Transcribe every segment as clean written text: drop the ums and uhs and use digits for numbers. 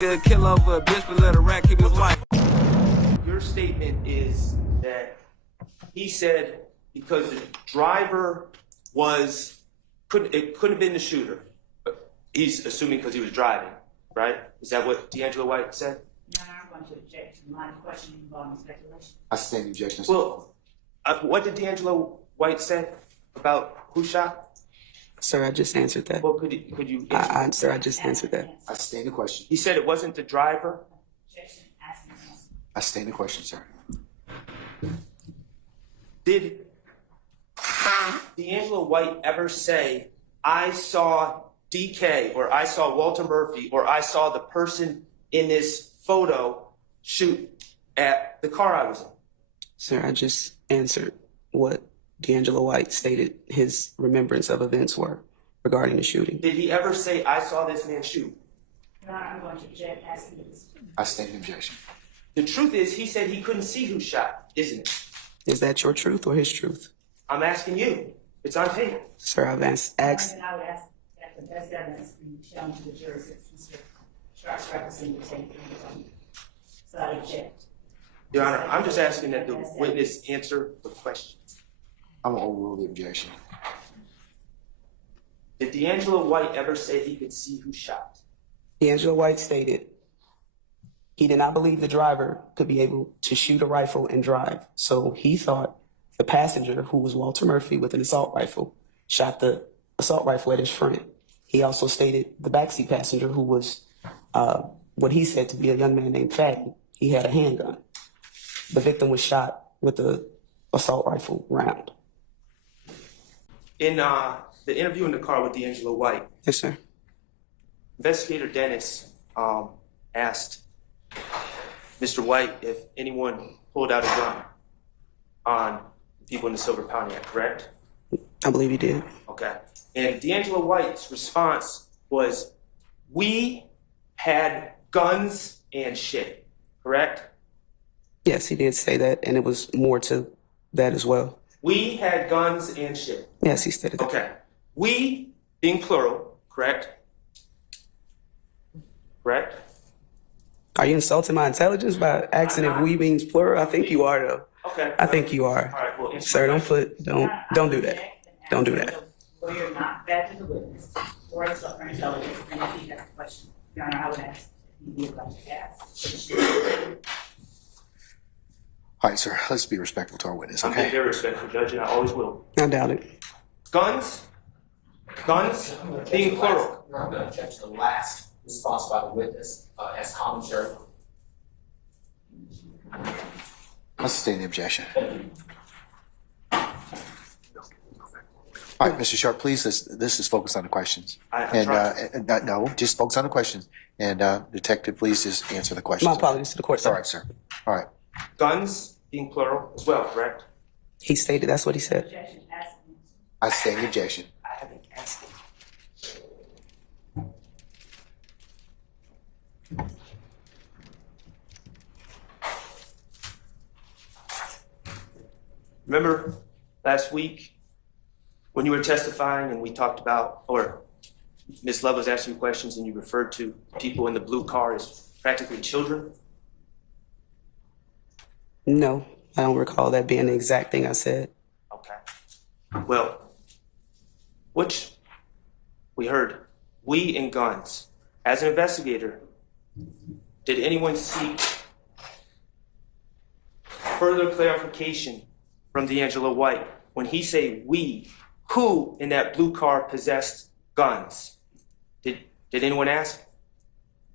Kill over a bitch, but let a rat keep his wife. Your statement is that he said because the driver couldn't have been the shooter. But he's assuming because he was driving, right? Is that what D'Angelo White said? No, I'm going to object to my question involving speculation. I stand the objection. Well, what did D'Angelo White say about who shot? Sir, I just answered that. Well, could you answer? Sir, I just answered that. I stand the question. He said it wasn't the driver. Objection, asking the answer. I stand the question, sir. Did D'Angelo White ever say, I saw DK, or I saw Walter Murphy, or I saw the person in this photo shoot at the car I was in? Sir, I just answered what D'Angelo White stated his remembrance of events were regarding the shooting. Did he ever say, I saw this man shoot? Your Honor, I'm going to object, asking this. I stand the objection. The truth is, he said he couldn't see who shot, isn't it? Is that your truth or his truth? I'm asking you. It's on tape. Sir, I've asked. And I would ask that the best evidence be shown to the jury since Mr. Sharp's representing the tape. So I object. Your Honor, I'm just asking that the witness answer the question. I'm going to overrule the objection. Did D'Angelo White ever say he could see who shot? D'Angelo White stated he did not believe the driver could be able to shoot a rifle and drive. So he thought the passenger, who was Walter Murphy with an assault rifle, shot the assault rifle at his friend. He also stated the backseat passenger, who was what he said to be a young man named Fatty, he had a handgun. The victim was shot with the assault rifle round. In the interview in the car with D'Angelo White, Yes, sir. Investigator Dennis asked Mr. White if anyone pulled out a gun on people in the Silver Pontiac, correct? I believe he did. Okay. And D'Angelo White's response was, we had guns and shit, correct? Yes, he did say that, and it was more to that as well. We had guns and shit. Yes, he stated that. Okay. We, being plural, correct? Correct? Are you insulting my intelligence by asking if we means plural? I think you are, though. Okay. I think you are. All right, well, answer Sir, my don't question. do that. Don't do that. Lawyer not badge the witness or insult her intelligence, and if he has a question, Your Honor, I would ask if he would like to ask. All right, sir. Let's be respectful to our witness, I'm being okay? very respectful, Judge, and I always will. I doubt it. Guns, being plural. I'm going to object to the last response by the witness as commentary. I stand the objection. All right, Mr. Sharp, please, this is focused on the questions. I'm trying. No, just focus on the questions. And Detective, please just answer the questions. My apologies to the court, All sir. right, sir. All right. Guns, being plural as well, correct? He stated that's what he said. Objection, asking. I stand the objection. I haven't asked him. Remember last week when you were testifying and we talked about, or Ms. Love was asking you questions and you referred to people in the blue car as practically children? No, I don't recall that being the exact thing I said. Okay. Well, which we heard, we and guns. As an investigator, did anyone seek further clarification from D'Angelo White when he say we, who in that blue car possessed guns? Did anyone ask?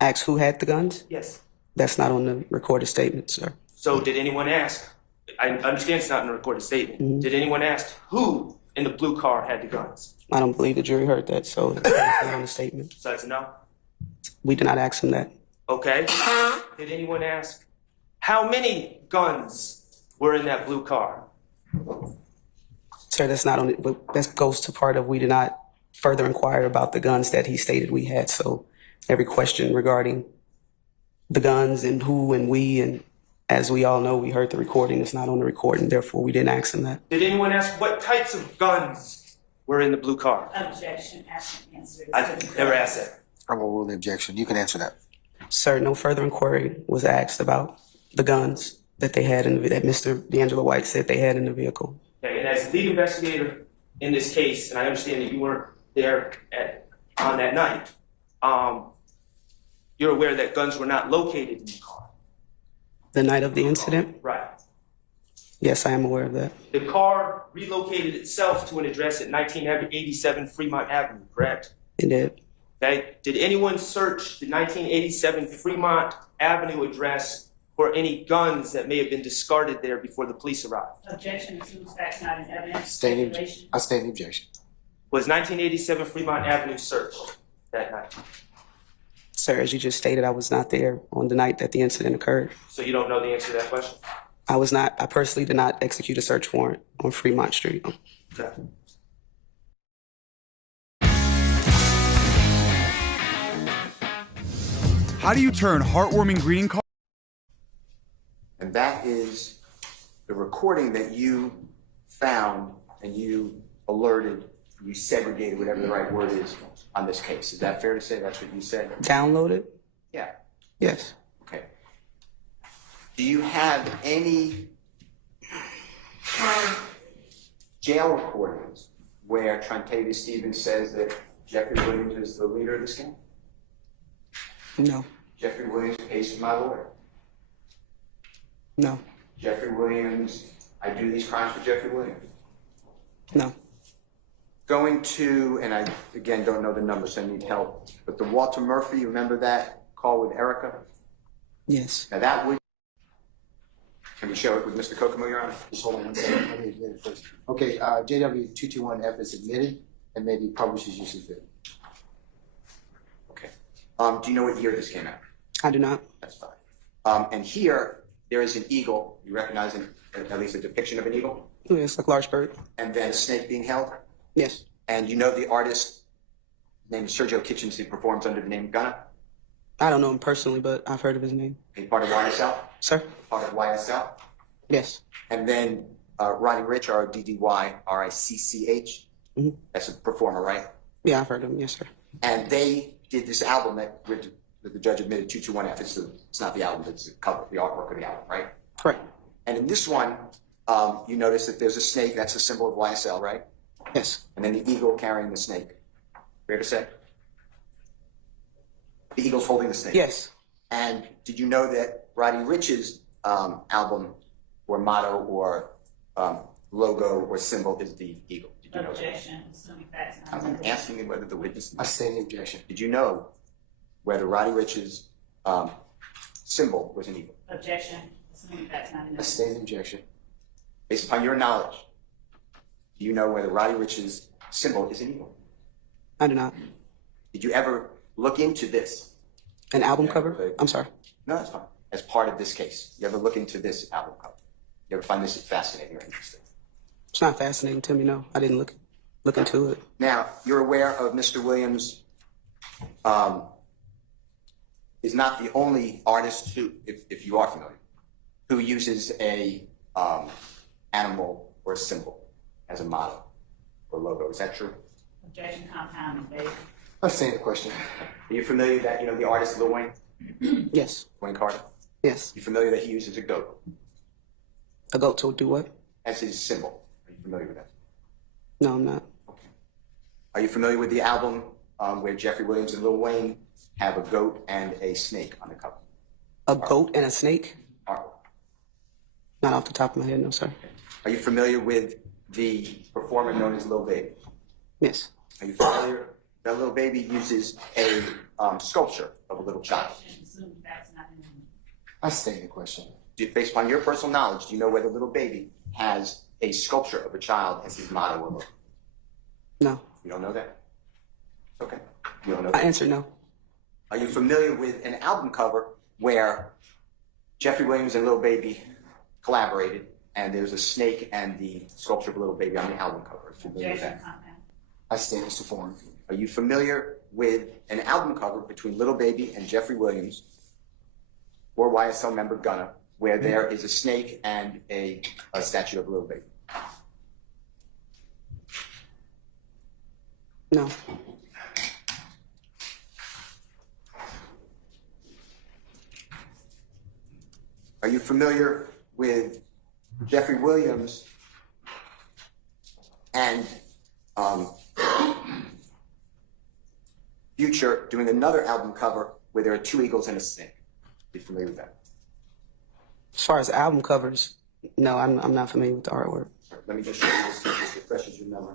Ask who had the guns? Yes. That's not on the recorded statement, sir. So did anyone ask? I understand it's not in the recorded statement. Did anyone ask who in the blue car had the guns? I don't believe the jury heard that, so it's not on the statement. So that's a no? We did not ask him that. Okay. Did anyone ask how many guns were in that blue car? Sir, that's not on it. That goes to part of we did not further inquire about the guns that he stated we had. So every question regarding the guns and who and we, and as we all know, we heard the recording. It's not on the recording. Therefore, we didn't ask him that. Did anyone ask what types of guns were in the blue car? Objection, asking answer. I never asked that. I will rule the objection. You can answer that. Sir, no further inquiry was asked about the guns that they had that Mr. D'Angelo White said they had in the vehicle. Okay, and as lead investigator in this case, and I understand that you weren't there on that night, you're aware that guns were not located in the car. The night of the incident? Right. Yes, I am aware of that. The car relocated itself to an address at 1987 Fremont Avenue, correct? It did. Okay. Did anyone search the 1987 Fremont Avenue address for any guns that may have been discarded there before the police arrived? Objection, assumes facts not in evidence. Stating, Speculation. I state the objection. Was 1987 Fremont Avenue searched that night? Sir, as you just stated, I was not there on the night that the incident occurred. So you don't know the answer to that question? I personally did not execute a search warrant on Fremont Street. Okay. How do you turn heartwarming greeting cards? And that is the recording that you found and you alerted, you segregated, whatever the right word is, on this case. Is that fair to say? That's what you said? Downloaded? Yeah. Yes. Okay. Do you have any jail recordings where Trentavious Stevens says that Jeffrey Williams is the leader of this gang? No. Jeffrey Williams pays for my lawyer. No. Jeffrey Williams, I do these crimes for Jeffrey Williams. No. Going to, and I, again, don't know the numbers, so I need help, but the Walter Murphy, you remember that call with Erica? Yes. Now that would, can we show it with Mr. Kokomo, Your Honor? Just hold on one second. Let me admit it first. Okay, JW 221F is admitted and may be published as use of fit. Okay. Do you know what year this came out? I do not. That's fine. And here, there is an eagle, you recognize at least a depiction of an eagle, It's like large bird. and then a snake being held, Yes. and you know the artist named Sergio Kitchens who performs under the name Gunna? I don't know him personally, but I've heard of his name. He's part of YSL? Sir? Part of YSL? Yes. And then Roddy Ricch, R-D-D-Y-R-I-C-C-H, Mhm. that's a performer, right? Yeah, I've heard of him. Yes, sir. And they did this album that the judge admitted 221F. It's not the album, it's the cover, the artwork of the album, right? Correct. And in this one, you notice that there's a snake, that's a symbol of YSL, right? Yes. And then the eagle carrying the snake. Fair to say? The eagle's holding the snake. Yes. And did you know that Roddy Ricch's album or motto or logo or symbol is the eagle? Did you know that? Objection, assuming facts not in I'm evidence. asking you whether the witness. I state the objection. Did you know whether Roddy Ricch's symbol was an eagle? Objection, assuming facts not in I evidence. state the objection. Based upon your knowledge, do you know whether Roddy Ricch's symbol is an eagle? I do not. Did you ever look into this? An album cover? I'm sorry. No, that's fine. As part of this case, you ever look into this album cover? You ever find this fascinating or interesting? It's not fascinating to me, no. I didn't look into it. Now, you're aware of Mr. Williams is not the only artist who, if you are familiar, who uses a animal or a symbol as a motto or logo. Is that true? Objection, compound in favor. I state the question. Are you familiar that, you know, the artist Lil Wayne, Yes. Wayne Carter? Yes. You familiar that he uses a goat A goat to do what? as his symbol? Are you familiar with that? No, I'm not. Okay. Are you familiar with the album where Jeffrey Williams and Lil Wayne have a goat and a snake on the cover? A goat and a snake? Artwork. Not off the top of my head, no, sir. Are you familiar with the performer known as Lil Baby? Yes. Are you familiar that Lil Baby uses a sculpture of a little child? Objection, assuming facts not in evidence. I state the question. Based upon your personal knowledge, do you know whether Lil Baby has a sculpture of a child as his motto or logo? No. You don't know that? Okay. You don't know I that? answer no. Are you familiar with an album cover where Jeffrey Williams and Lil Baby collaborated and there's a snake and the sculpture of a little baby on the album cover? Are you familiar with Objection, that? compound. I state it's the form. Are you familiar with an album cover between Lil Baby and Jeffrey Williams or YSL member Gunna where there is a snake and a statue of Lil Baby? No. Are you familiar with Jeffrey Williams and Future doing another album cover where there are two eagles and a snake? Are you familiar with that? As far as album covers, no, I'm not familiar with the artwork. Let me just show you this, just refreshes your memory.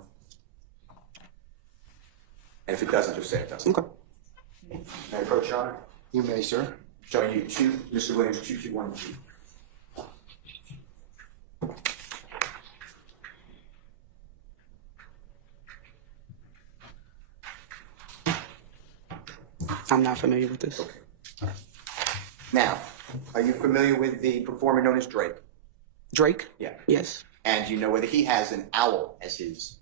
And if it doesn't, just say it doesn't. Okay. May I approach, Your Honor? You may, sir. Showing you Mr. Williams, 2212. I'm not familiar with this. Okay. Now, are you familiar with the performer known as Drake? Drake? Yeah. Yes. And you know whether he has an owl as his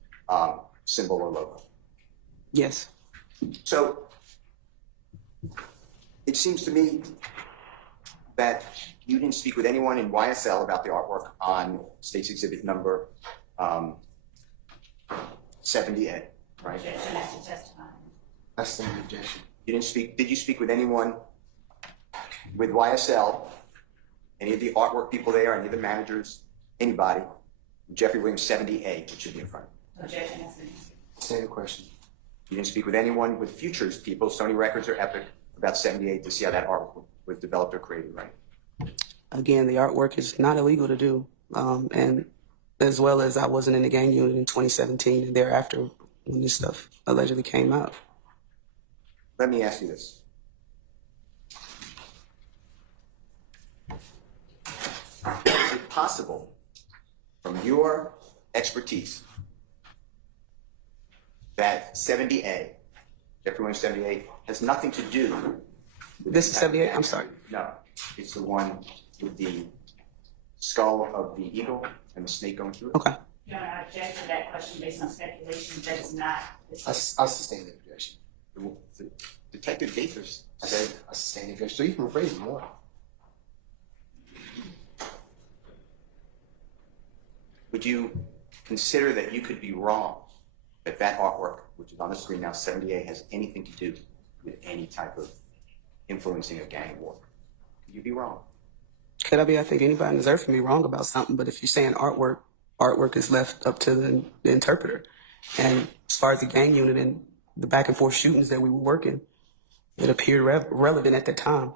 symbol or logo? Yes. So, it seems to me that you didn't speak with anyone in YSL about the artwork on State's Exhibit number 70A, right? Objection as to testifying. That's the objection. You didn't speak, did you speak with anyone with YSL, any of the artwork people there, any of the managers, anybody? Jeffrey Williams 70A, which should be in front. Objection as to Same question. You didn't speak with anyone with Futures people, Sony Records or Epic, about 78 to see how that artwork was developed or created, right? Again, the artwork is not illegal to do. And as well as I wasn't in the gang unit in 2017 and thereafter when this stuff allegedly came out. Let me ask you this. Is it possible, from your expertise, that 70A, Jeffrey Williams 70A, has nothing to do with This is type of 78? gang? I'm sorry. No, it's the one with the skull of the eagle and the snake going through it. Okay. Your Honor, I object to that question based on speculation. That is not the I case. sustain the objection. The Detective Gaithers said, I sustain the objection. So you can rephrase it more. would you consider that you could be wrong, that that artwork, which is on the screen now, 78, has anything to do with any type of influencing a gang war? Could you be wrong? Could I be? I think anybody on this earth can be wrong about something, but if you're saying artwork is left up to the interpreter. And as far as the gang unit and the back and forth shootings that we were working, it appeared relevant at the time.